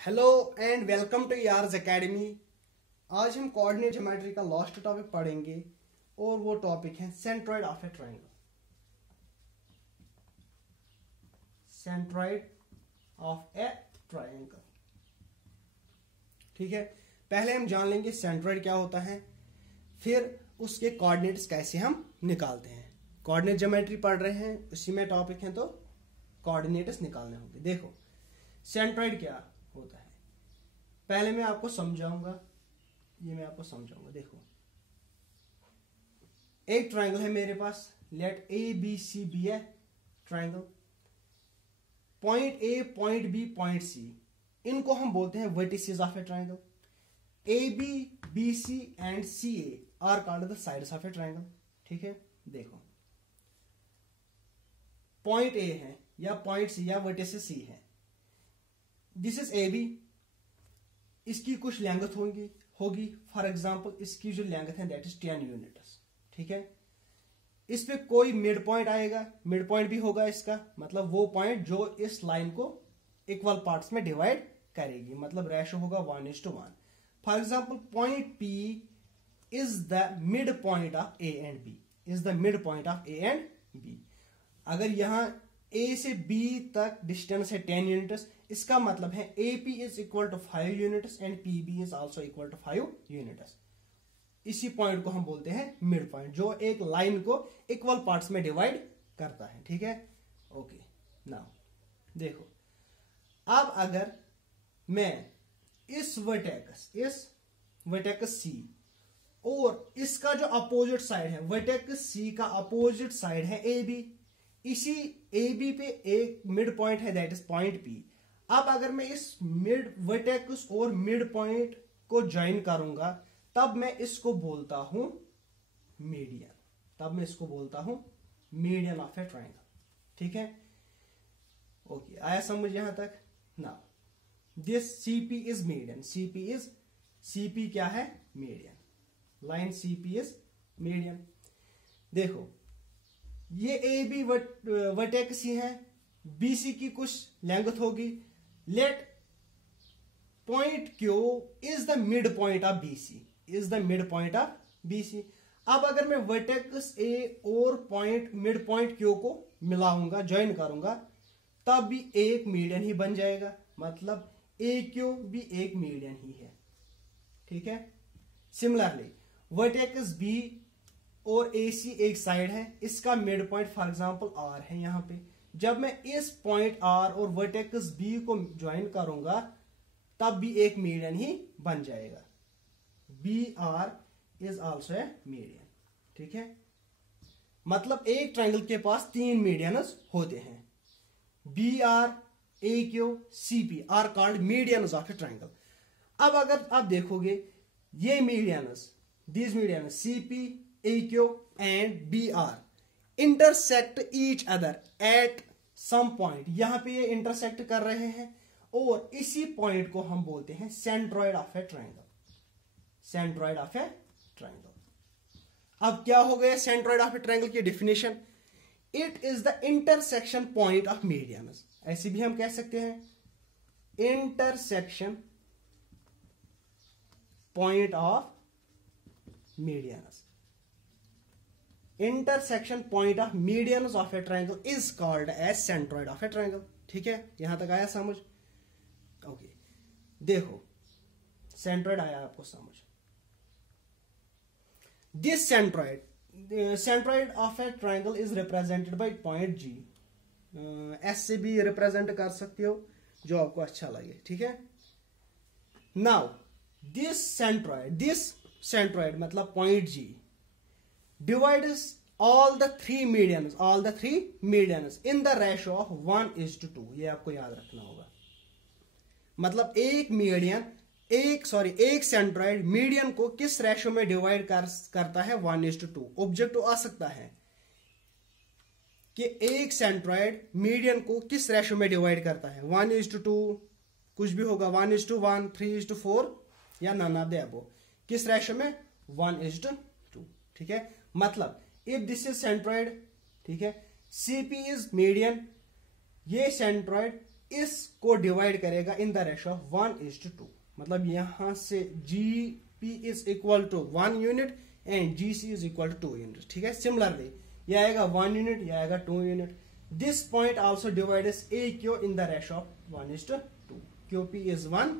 Hello and welcome to यार्स academy. आज हम कोऑर्डिनेट ज्योमेट्री का लास्ट टॉपिक पढ़ेंगे और वो टॉपिक है centroid of a triangle. Centroid of a triangle, ठीक है। पहले हम जान लेंगे सेंट्रॉइड क्या होता है, फिर उसके कोऑर्डिनेट्स कैसे हम निकालते हैं। कोऑर्डिनेट ज्योमेट्री पढ़ रहे हैं, उसी में टॉपिक है तो कोऑर्डिनेट्स निकालने होंगे। देखो सेंट्रॉइड क्या होता है, पहले मैं आपको समझाऊंगा, देखो एक ट्रायंगल है मेरे पास, let A B C B A triangle. Point A, point B, point C, इनको हम बोलते हैं vertices of a triangle. A B, B C and C A are called the sides of a triangle, ठीक है। देखो point A है या point सी या वर्टिसेस सी है, दिस इज ए बी, इसकी कुछ लेंथ होगी फॉर एग्जांपल इसकी जो लेंथ है दैट इज 10 यूनिट्स, ठीक है। इस पे कोई मिड पॉइंट आएगा, मिड पॉइंट भी होगा इसका, मतलब वो पॉइंट जो इस लाइन को इक्वल पार्ट्स में डिवाइड करेगी, मतलब रेशो होगा 1:1। For example point P is the mid point of A and B, अगर यहां A से B तक डिस्टेंस है 10 यूनिट्स, इसका मतलब है AP is equal to 5 units and PB is also equal to 5 units. इसी पॉइंट को हम बोलते हैं मिड पॉइंट, जो एक लाइन को इक्वल पार्ट्स में डिवाइड करता है, ठीक है। ओके, नाउ देखो, अब अगर मैं इस वर्टेक्स C और इसका जो अपोजिट साइड है, वर्टेक्स C का अपोजिट साइड है AB, इसी AB पे एक मिड पॉइंट है दैट इज पॉइंट P। अब अगर मैं इस मिड वर्टेक्स और मिड पॉइंट को ज्वाइन करूंगा तब मैं इसको बोलता हूं median, median of a triangle, ठीक है। ओके, आया समझ यहां तक। Now this CP is median, CP क्या है, median, line CP is median. देखो ये AB वर्टेक्स ही है, BC की कुछ लेंथ होगी, let point Q is the mid point of BC, अब अगर मैं वर्टेक्स A और मिड पॉइंट Q को मिलाऊंगा, ज्वाइन करूंगा, तब भी एक मीडियन ही बन जाएगा, मतलब AQ भी एक मीडियन ही है, ठीक है। सिमिलरली वर्टेक्स B और AC एक साइड है, इसका mid point for example R है यहां पे, जब मैं इस पॉइंट R और वर्टेक्स B को ज्वाइन करूंगा तब भी एक मीडियन ही बन जाएगा, BR is also a median, ठीक है। मतलब एक ट्रायंगल के पास 3 मीडियंस होते हैं, BR, AQ, CP are called medians of a triangle. अब अगर आप देखोगे ये medians, these medians CP, AQ and BR intersect each other at some point, यहां पे ये इंटरसेक्ट कर रहे हैं और इसी पॉइंट को हम बोलते हैं सेंट्रॉइड ऑफ ए ट्रायंगल, अब क्या हो गया सेंट्रॉइड ऑफ ए ट्रायंगल की definition, it is the intersection point of medians, ऐसे भी हम कह सकते हैं intersection point of medians. Intersection point of medians of a triangle is called as centroid of a triangle, ठीक है। यहां तक आया समझ। ओके, देखो सेंट्रॉइड आया आपको समझ। This centroid of a triangle is represented by point G, S से भी रिप्रेजेंट कर सकते हो जो आपको अच्छा लगे, ठीक है। नाउ दिस सेंट्रॉइड मतलब point G divides all the three medians in the ratio of 1:2, ये आपको याद रखना होगा। मतलब एक सेंट्रॉइड मीडियन को किस रेशो में डिवाइड करता है, 1:2। ऑब्जेक्टिव आ सकता है कि एक सेंट्रॉइड मीडियन को किस रेशो में डिवाइड करता है, 1:2 कुछ भी होगा, 1:1, 3:4 या नन ऑफ द अबव, किस रेशो में, 1:2, ठीक है। मतलब इफ दिस इज सेंट्रॉइड, ठीक है, CP इज मीडियन, ये सेंट्रॉइड इसको डिवाइड करेगा इन द रेशो ऑफ 1:2। मतलब यहां से GP is equal to 1 unit and GC is equal to 2 unit. ठीक है, सिमिलरली ये आएगा 1 यूनिट, ये आएगा 2 unit. This point also divides AQ in the ratio of 1:2। QP is 1,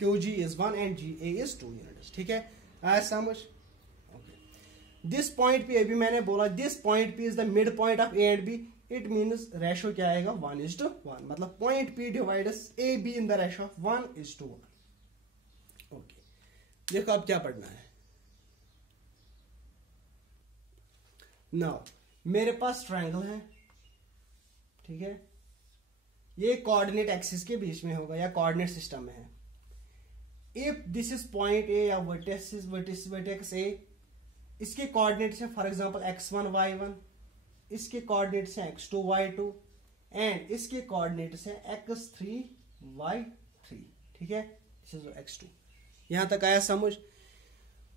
QG is 1 and GA is 2 units. ठीक है, आया समझ? दिस पॉइंट पे अभी मैंने बोला दिस पॉइंट पे is the mid point of A and B। It means ratio क्या आएगा 1:1। मतलब point P divides AB in the ratio of 1:1। Okay, देखो अब क्या पढ़ना है। नाउ मेरे पास ट्रायंगल है, ठीक है, ये कोऑर्डिनेट एक्सिस के बीच में होगा या कोऑर्डिनेट सिस्टम में है। If this is point A या वर्टेक्स A, इसके कोऑर्डिनेट्स हैं फॉर एग्जांपल x1 y1, इसके कोऑर्डिनेट्स हैं x2 y2 एंड इसके कोऑर्डिनेट्स हैं x3 y3। ठीक है, दिस इज x2। यहां तक आया समझ?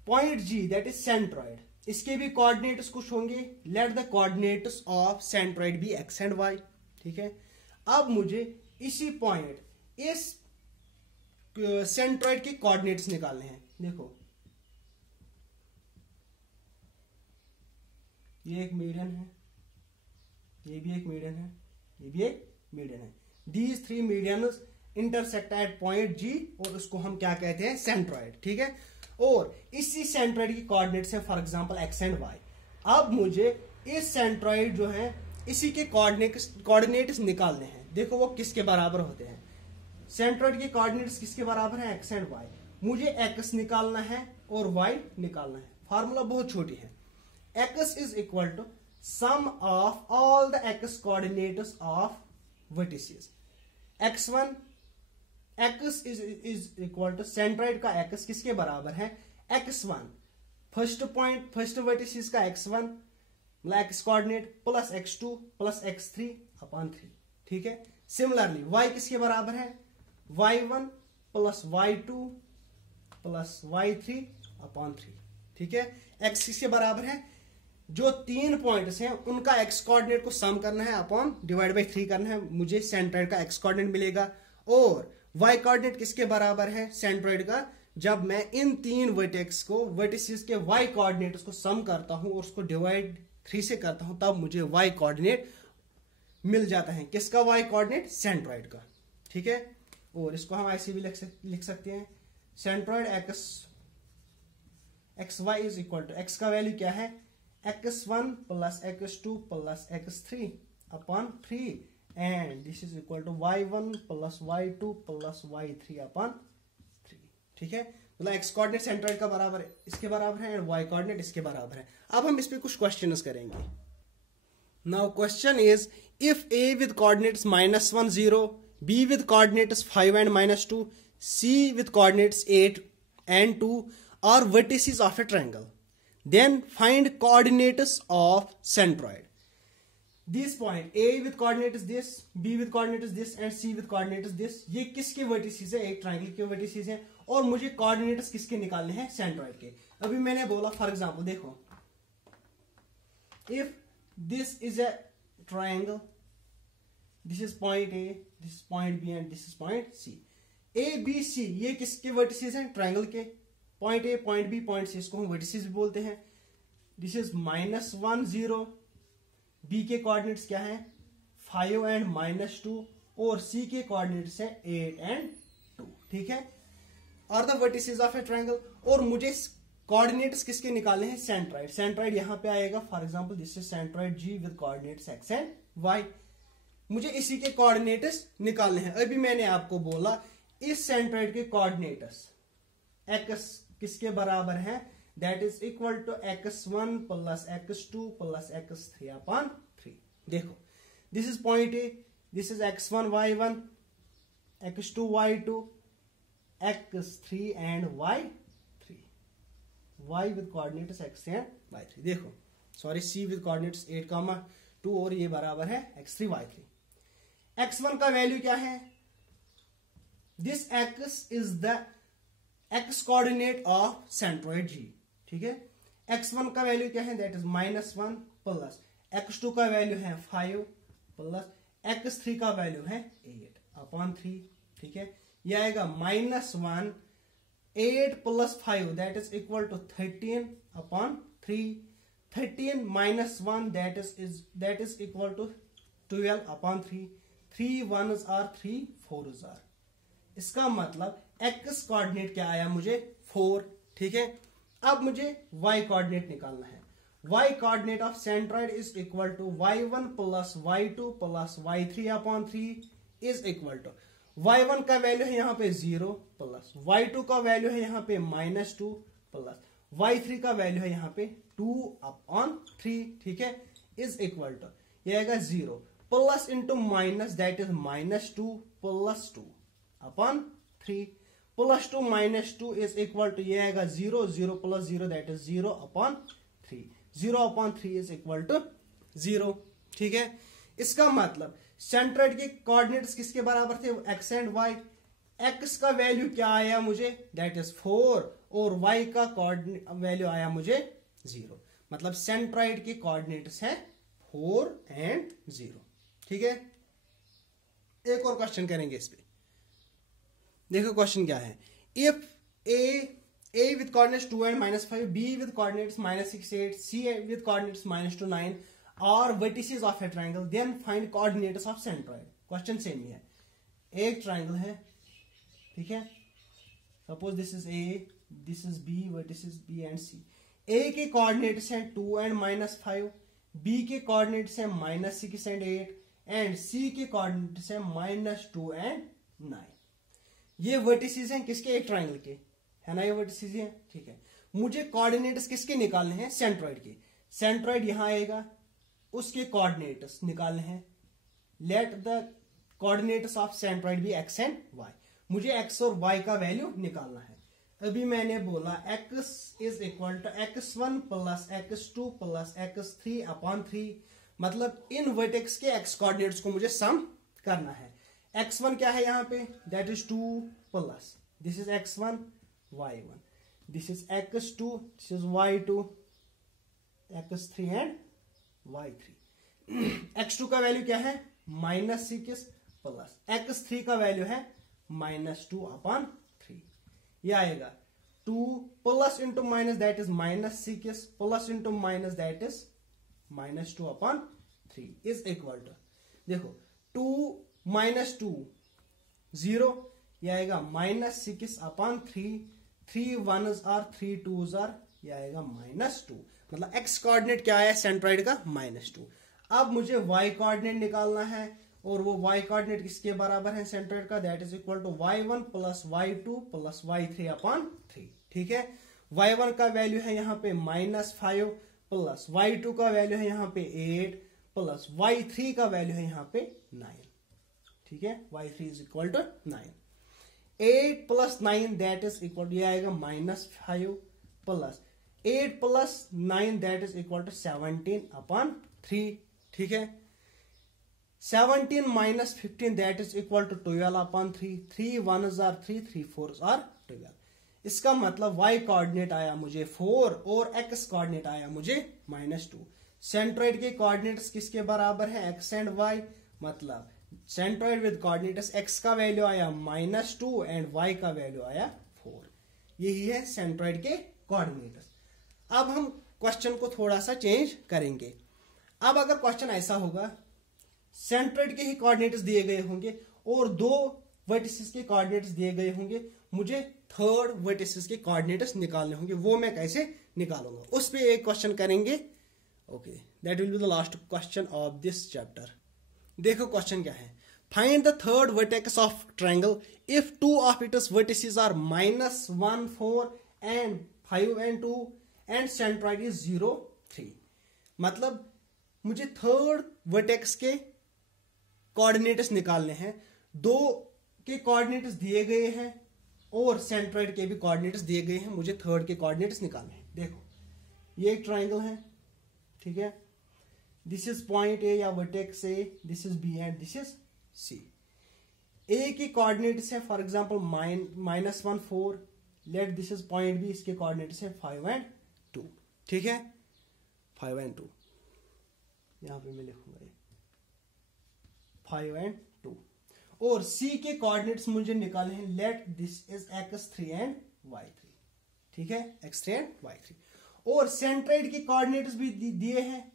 Point G that is centroid, इसके भी कोऑर्डिनेट्स कुछ होंगे। Let the coordinates of centroid be x and y। ठीक है, अब मुझे इसी पॉइंट इस सेंट्रॉइड के कोऑर्डिनेट्स निकालने हैं। देखो ये एक मीडियन है, ये भी एक मीडियन है, ये भी एक मीडियन है। These 3 medians intersect at point G और उसको हम क्या कहते हैं? सेंट्रॉइड। ठीक है, और इसी सेंट्रॉइड की कोऑर्डिनेट्स है for example x and y। अब मुझे इस सेंट्रॉइड जो है इसी के कोऑर्डिनेट्स निकालने हैं। देखो वो किसके बराबर होते हैं? सेंट्रॉइड के कोऑर्डिनेट्स किसके बराबर हैं? x and y। मुझे x निकालना है और y निकालना है। फार्मूला बहुत छोटी है। x is equal to sum of all the x coordinates of vertices। x1 x is equal to centroid का x किसके बराबर है? x1 first point first vertices का x1 x coordinate plus x2 plus x3 upon 3। ठीक है, similarly y किसके बराबर है? y1 plus y2 plus y3 upon 3। ठीक है, x किसके बराबर है? जो 3 पॉइंट्स हैं उनका x कोऑर्डिनेट को सम करना है अपॉन डिवाइड बाय 3 करना है, मुझे सेंट्रॉइड का x कोऑर्डिनेट मिलेगा। और y कोऑर्डिनेट किसके बराबर है? सेंट्रॉइड का। जब मैं इन 3 वर्टेक्स को वर्टिसेस के y कोऑर्डिनेट्स को सम करता हूं और उसको डिवाइड 3 से करता हूं तब मुझे y कोऑर्डिनेट मिल जाता है। किसका y कोऑर्डिनेट? सेंट्रॉइड का। ठीक है, और इसको हम ऐसे भी लिख सकते हैं, centroid x y is equal to x का वैल्यू क्या है? x1 plus x2 plus x3 upon 3 and this is equal to y1 plus y2 plus y3 upon 3। ठीक है, मतलब x कोऑर्डिनेट सेंट्रॉइड का बराबर है, इसके बराबर है, एंड y कोऑर्डिनेट इसके बराबर है। अब हम इस पे कुछ क्वेश्चंस करेंगे। Now question is if a with coordinates -1 0, b with coordinates 5 and -2, c with coordinates 8 and 2 are vertices of a triangle, then find coordinates of centroid। This point A with coordinate is this, B with coordinate is this and C with coordinate is this। ये किसके vertices है? एक triangle के vertices हैं और मुझे coordinates किसके निकालने हैं? सेंट्रॉइड के। अभी मैंने बोला फॉर एग्जांपल देखो, if this is a triangle, this is point A, this is point B and this is point C। A B C ये किसके वर्टिसेस हैं? ट्रायंगल के। Point A point B point C इसको हम vertices भी बोलते हैं। दिस इज -1 0, B के कोऑर्डिनेट्स क्या है? 5 एंड -2 और C के कोऑर्डिनेट्स है 8 एंड 2। ठीक है, और the vertices of a triangle. और मुझे कोऑर्डिनेट्स किसके निकालने हैं? सेंट्रॉइड। सेंट्रॉइड यहां पे आएगा for example this is centroid G with coordinates x and y। मुझे इसी के कोऑर्डिनेट्स निकालने हैं। अभी मैंने आपको बोला इस सेंट्रॉइड के कोऑर्डिनेट्स x किसके बराबर है? That is equal to x1 plus x2 plus x3 upon 3। देखो this is point A, this is x1 y1, x2 y2, x3 and y3, y with coordinates x and y3। देखो sorry C with coordinates 8, 2 और ये बराबर है x3 y3। x1 का value क्या है? This x is the x coordinate of centroid G। ठीक है, x1 का वैल्यू क्या है? दैट इज -1 प्लस x2 का वैल्यू है 5 प्लस x3 का वैल्यू है 8। अपॉन 3, ठीक है। ये आएगा -1, 8 + 5 that is equal to 13 upon 3, 13 - 1 that is equal to 12 upon 3, 3 1s are 3 4s are। इसका मतलब x कोऑर्डिनेट क्या आया मुझे 4, ठीक है। अब मुझे y कोऑर्डिनेट निकालना है। y coordinate of centroid is equal to y1 + y2 + y3 upon 3 is equal to y1 का वैल्यू है यहाँ पे 0 प्लस y2 का वैल्यू है यहाँ पे -2 प्लस y3 का वैल्यू है यहाँ पे 2 अपॉन 3, ठीक है, इज इक्वल टू ये आएगा 0 plus into minus that is -2 + 2 upon 3 +2 - 2 is equal to ये आएगा 0 0 + 0 that is 0 upon 3, 0 upon 3 is equal to 0, ठीक है। इसका मतलब सेंट्रॉइड के कोऑर्डिनेट्स किसके बराबर थे, x एंड y। x का वैल्यू क्या आया मुझे, दैट इज 4, और y का कोऑर्डिनेट वैल्यू आया मुझे 0। मतलब सेंट्रॉइड के कोऑर्डिनेट्स है 4 एंड 0, ठीक है। एक और क्वेश्चन करेंगे इस पे। देखो क्वेश्चन क्या है, if a with coordinates 2 and -5, b with coordinates -6 8, c with coordinates -2 9 are vertices of a triangle, then find coordinates of centroid। Question same ही है। एक ट्राइंगल है, ठीक है, suppose this is a, this is b, vertices b and c। a के coordinates हैं 2 and -5, b के coordinates हैं -6 and 8 एंड c के कोऑर्डिनेट्स हैं -2 and 9। ये वर्टिसेस हैं किसके, एक ट्राइंगल के, है ना, ये वर्टिसेस हैं, ठीक है। मुझे कोऑर्डिनेट्स किसके निकालने हैं, सेंट्रॉइड के। सेंट्रॉइड यहां आएगा, उसके कोऑर्डिनेट्स निकालने हैं। Let the coordinates of centroid be x and y। मुझे x और y का वैल्यू निकालना है। अभी मैंने बोला x is equal to x1 + x2 + x3 upon 3, मतलब इन वर्टेक्स के x कोऑर्डिनेट्स को मुझे सम करना है। x1 क्या है यहाँ पे, that is 2 plus this is x1 y1, this is x2, this is y2, x3 and y3। x2 का वैल्यू क्या है -6 प्लस x3 का वैल्यू है -2 अपॉन 3। ये आएगा 2 plus into minus that is -6 plus into minus that is -2 upon 3 is equal to, देखो 2 -2 0, ये आएगा -6 upon 3, 3 1s are 3 2s are, ये आएगा -2। मतलब x कोऑर्डिनेट क्या है सेंट्रॉइड का -2। अब मुझे y कोऑर्डिनेट निकालना है, और वो y कोऑर्डिनेट किसके बराबर है सेंट्रॉइड का, that is equal to y1 + y2 + y3 upon 3, ठीक है। y1 का वैल्यू है यहाँ पे -5 प्लस y2 का वैल्यू है यहाँ पे 8 प्लस y3 का वैल्यू है यहाँ पे 9, ठीक है। y3 is equal to 9, 8 + 9 that is equal to, ये आएगा -5 plus 8 + 9 that is equal to 17 upon 3, ठीक है। 17 - 15 that is equal to 12 upon 3, 3 1s are 3, 3 4s are 12। इसका मतलब y कोऑर्डिनेट आया मुझे 4 और x कोऑर्डिनेट आया मुझे -2। सेंट्रॉइड के कोऑर्डिनेट्स किसके बराबर है, x एंड y। मतलब सेंट्रॉइड विद कोऑर्डिनेट्स x का वैल्यू आया -2 एंड y का वैल्यू आया 4। यही है सेंट्रॉइड के कोऑर्डिनेट्स। अब हम क्वेश्चन को थोड़ा सा चेंज करेंगे। अब अगर क्वेश्चन ऐसा होगा, सेंट्रॉइड के ही कोऑर्डिनेट्स दिए गए होंगे और 2 वर्टिसेस के कोऑर्डिनेट्स दिए गए होंगे, मुझे थर्ड वर्टिसेस के कोऑर्डिनेट्स निकालने होंगे। वो मैं कैसे निकालूंगा, उस पे एक क्वेश्चन करेंगे। Okay, that will be the last question of this chapter. देखो क्वेश्चन क्या है, find the third vertex of triangle if 2 of its vertices are -1 4 and 5 and 2 and centroid is 0 3। मतलब मुझे थर्ड वर्टेक्स के कोऑर्डिनेट्स निकालने हैं। 2 के कोऑर्डिनेट्स दिए गए हैं और सेंट्रॉइड के भी कोऑर्डिनेट्स दिए गए हैं, मुझे थर्ड के कोऑर्डिनेट्स निकालने हैं। देखो ये एक ट्राइंगल है, ठीक है, this is point A or vertex A, this is B and this is C. A के कोऑर्डिनेट्स है for example -1 4, let this is point B, इसके कोऑर्डिनेट्स है 5 and 2, ठीक है, 5 and 2। यहां पे मैं लिखूंगा 5 and 2। और सी के कोऑर्डिनेट्स मुझे निकालने हैं। Late this is x3 and y3, ठीक है, x3 एंड y3। और सेंट्राइड के कोऑर्डिनेट्स भी दिए हैं,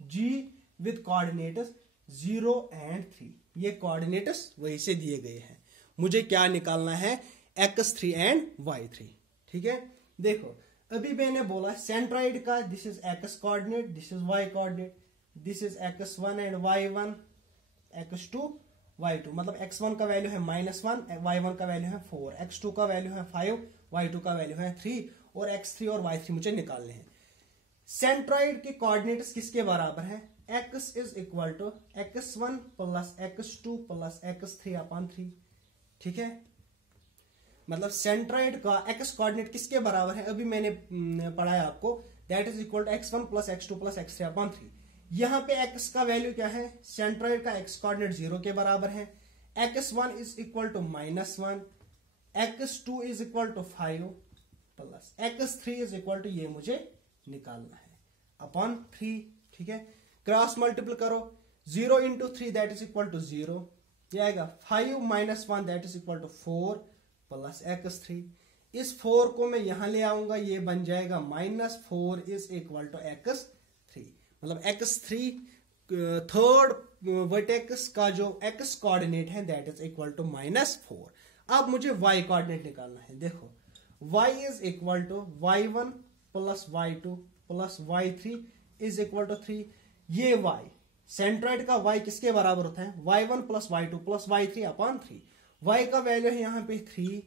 g विद कोऑर्डिनेट्स 0 एंड 3। ये कोऑर्डिनेट्स वही से दिए गए हैं। मुझे क्या निकालना है, x3 एंड y3, ठीक है। देखो अभी मैंने बोला सेंट्राइड का this is x coordinate, this is y coordinate, this is x1 and y1, x2 y2, मतलब x1 का वैल्यू है -1, y1 का वैल्यू है 4, x2 का वैल्यू है 5, y2 का वैल्यू है 3 और x3 और y3 मुझे निकालने हैं। सेंट्राइड के कोऑर्डिनेट्स किसके बराबर है, x is equal to x1 plus x2 plus x3 upon 3, ठीक है। मतलब सेंट्राइड का x कोऑर्डिनेट किसके बराबर है, अभी मैंने पढ़ाया आपको, that is equal to x1 plus x2 plus x3 upon 3। यहां पे x का वैल्यू क्या है, सेंट्राइड का x कोऑर्डिनेट 0 के बराबर है, x1 is equal to -1, x2 is equal to 5 plus x3 is equal to, ये मुझे निकालना है, अपॉन 3, ठीक है। क्रॉस मल्टीपल करो, 0 into 3 that is equal to 0, ये आएगा 5 minus 1 that is equal to 4 plus x3। इस 4 को मैं यहां ले आऊंगा, ये बन जाएगा -4 इज इक्वल टू x3, मतलब x3 थर्ड वर्टेक्स का जो x कोऑर्डिनेट है दैट इज इक्वल टू -4। अब मुझे y कोऑर्डिनेट निकालना है। देखो y is equal to y1 plus y2 plus y3 is equal to 3। ये y सेंट्राइड का y किसके बराबर होता है, y1 plus y2 plus y3 upon 3। y का वैल्यू है यहाँ पे 3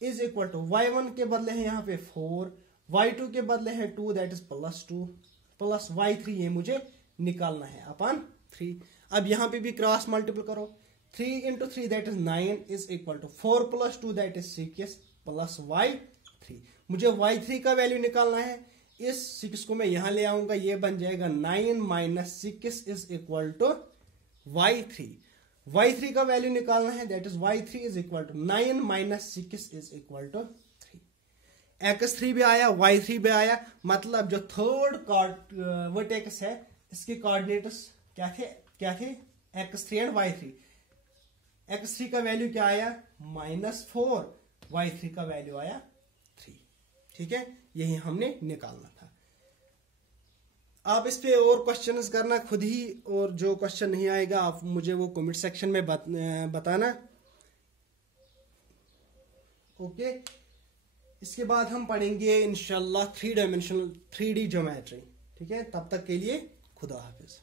इज इक्वल टू y1 के बदले है यहाँ पे 4, y2 के बदले है 2 दैट इज +2 प्लस y3, ये मुझे निकालना है अपॉन 3। अब यहाँ पे भी क्रॉस मल्टीपल करो, 3 into 3 that is 9 is equal to 4 plus 2 that is 6 plus y3। मुझे y3 का वैल्यू निकालना है। इस 6 को मैं यहां ले आऊंगा, ये बन जाएगा 9 minus 6 is equal to y3। y3 का वैल्यू निकालना है, that is y3 is equal to 9 minus 6 is equal to 3। x3 भी आया, y3 भी आया, मतलब जो थर्ड वर्टेक्स है इसके कोऑर्डिनेट्स क्या थे x3 एंड y3। x3 का वैल्यू क्या आया -4, y3 का वैल्यू आया 3, ठीक है। यही हमने निकालना था। आप इस पे और क्वेश्चंस करना खुद ही, और जो क्वेश्चन नहीं आएगा आप मुझे वो कमेंट सेक्शन में बताना, ओके। इसके बाद हम पढ़ेंगे इंशाल्लाह 3D ज्योमेट्री, ठीक है। तब तक के लिए खुदा हाफिज।